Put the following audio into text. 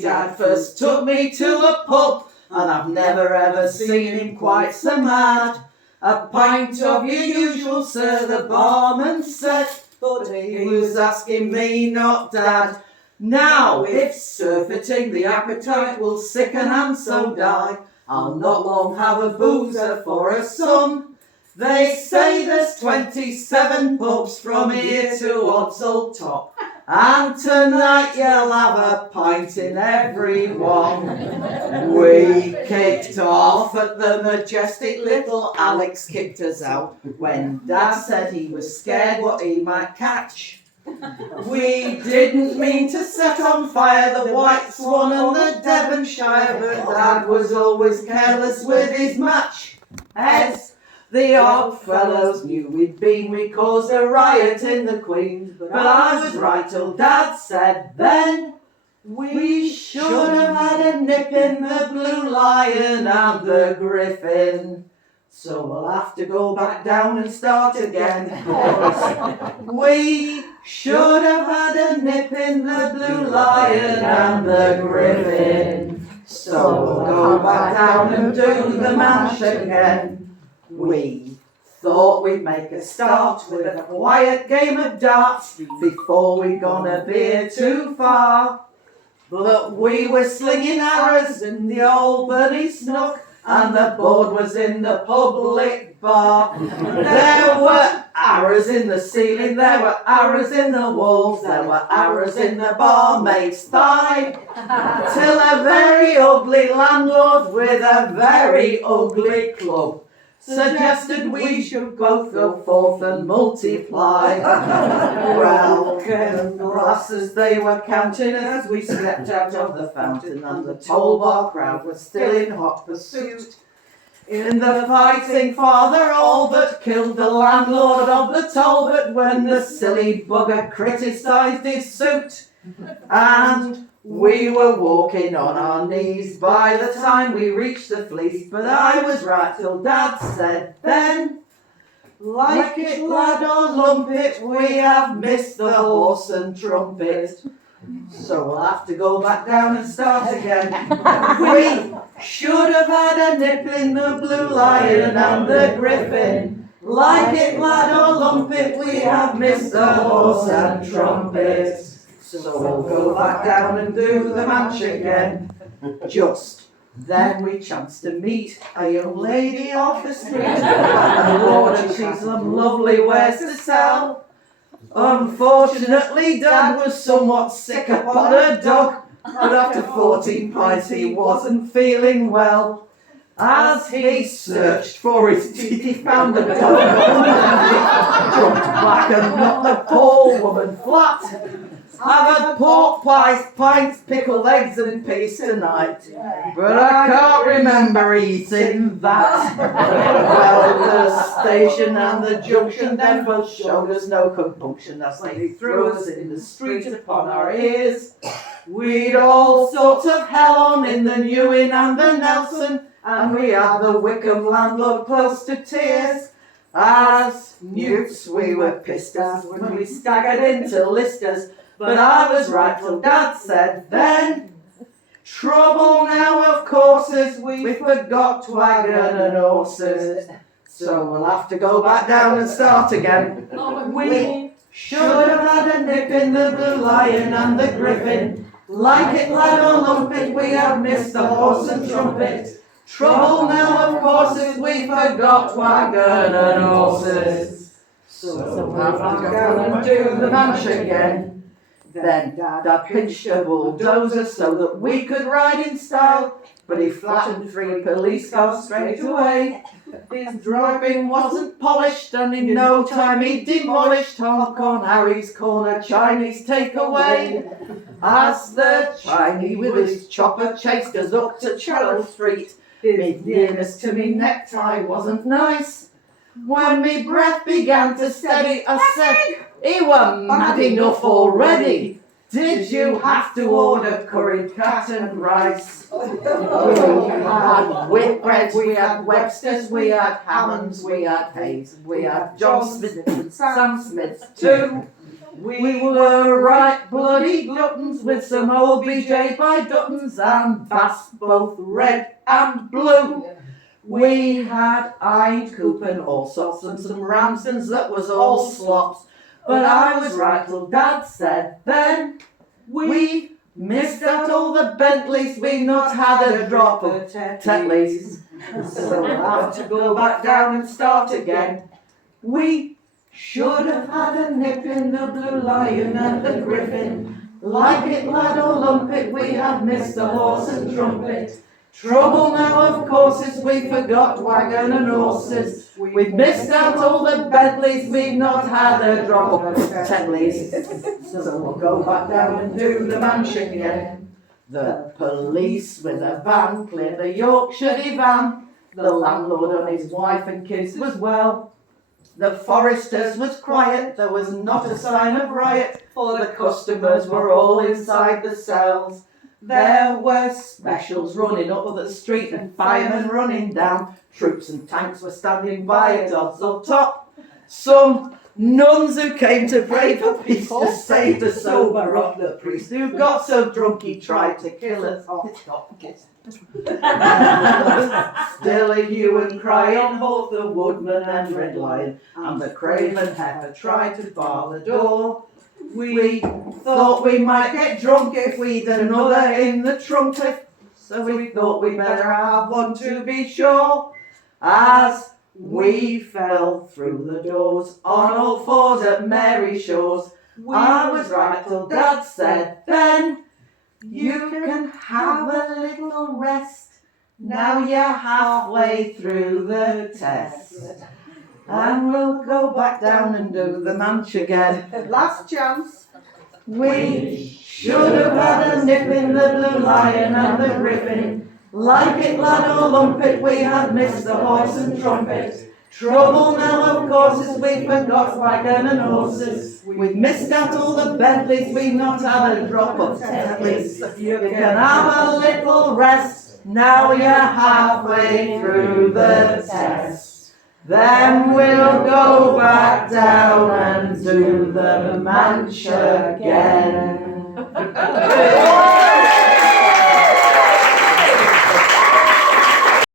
Dad first took me to a pub, and I've never ever seen him quite so mad. A pint of your usual, sir, the barman said, but he was asking me, not Dad. Now, if surfeiting the appetite will sicken and so die, I'll not long have a boozer for a son. They say there's 27 pubs from here to Odsall Top, and tonight you'll have a pint in every one. We kicked off at the Majestic, little Alex kicked us out when Dad said he was scared what he might catch. We didn't mean to set on fire the White Swan and the Devonshire, but Dad was always careless with his match. As the odd fellows knew we'd been, we caused a riot in the Queen, but I was right till Dad said then we should have had a nip in the Blue Lion and the Griffin. So we'll have to go back down and start again. We should have had a nip in the Blue Lion and the Griffin. So we'll go back down and do the Manch again. We thought we'd make a start with a quiet game of darts before we'd gone a bit too far. But we were slinging arrows in the old Bunny Snook, and the board was in the public bar. There were arrows in the ceiling, there were arrows in the walls, there were arrows in the barmaid's thigh, till a very ugly landlord with a very ugly club suggested we should both go forth and multiply. Welcome glasses they were counting as we stepped out of the fountain, and the toll bar crowd was still in hot pursuit. In the fighting, father all but killed the landlord of the toll, but when the silly bugger criticised his suit, and we were walking on our knees by the time we reached the Fleece, but I was right till Dad said then, like it lad or lump it, we have missed the horse and trumpet. So we'll have to go back down and start again. We should have had a nip in the Blue Lion and the Griffin. Like it lad or lump it, we have missed the horse and trumpet. So we'll go back down and do the Manch again. Just then we chanced to meet a young lady off the street, and Lord, and she's some lovely wares to sell. Unfortunately, Dad was somewhat sick upon her dog, but after 14 pints he wasn't feeling well. As he searched for his teeth, he found the dog, jumped back and knocked the poor woman flat. I've had pork pies, pints, pickled eggs and peas tonight, but I can't remember eating that. Well, the station and the junction then both showed us no compunction as they threw us in the street upon our ears. We'd all sorts of hell on in the New Inn and the Nelson, and we had the Wickham landlord close to tears. As newts we were pissed as when we staggered into Lister's, but I was right till Dad said then, trouble now of course is we forgot wagon and horses. So we'll have to go back down and start again. We should have had a nip in the Blue Lion and the Griffin. Like it lad or lump it, we have missed the horse and trumpet. Trouble now of course is we forgot wagon and horses. So we'll have to go down and do the Manch again. Then Dad pinched a bulldozer so that we could ride in style, but he flattened 3 police cars straight away. His driving wasn't polished, and in no time he demolished Hong Kong Harry's corner Chinese takeaway. As the Chinese with his chopper chased us up to Channel Street, his nearness to me necktie wasn't nice. When me breath began to steady, I said, he were mad enough already. Did you have to order curried cat and rice? We had Whitbreads, we had Websters, we had Hammonds, we had Hayes, we had John Smith and Sam Smiths too. We were right bloody gluttons with some old BJ by Duttons and Bass, both red and blue. We had Ein Coop and all sorts and some Ramsons that was all slops. But I was right till Dad said then, we missed out all the Bentleys, we not had a drop of Tetleys. So we'll have to go back down and start again. We should have had a nip in the Blue Lion and the Griffin. Like it, lad, or lump it, we had missed the horse and trumpet. Trouble now, of course, is we forgot wagon and horses. We've missed out all the Bentleys, we've not had a drop of Tetleys. So we'll go back down and do the Manch again. The police with a van cleared the Yorkshire divan. The landlord and his wife and kids was well. The foresters was quiet, there was not a sign of riot, for the customers were all inside the cells. There were specials running up the street and firemen running down. Troops and tanks were standing by at odds up top. Some nuns who came to pray for peace to save the sober of the priest who got so drunk he tried to kill us. Still a hue and cry on both the Woodman and Red Lion, and the Craven Heifer tried to bar the door. We thought we might get drunk if we'd another in the trumpet, so we thought we'd better have one to be sure. As we fell through the doors on all fours at Mary Shores, I was right till Dad said then, you can have a little rest, now you're halfway through the test. And we'll go back down and do the Manch again. Last chance. We should have had a nip in the Blue Lion and the Griffin. Like it, lad, or lump it, we had missed the horse and trumpet. Trouble now, of course, is we forgot wagon and horses. We've missed out all the Bentleys, we've not had a drop of Tetleys. You can have a little rest, now you're halfway through the test. Then we'll go back down and do the Manch again.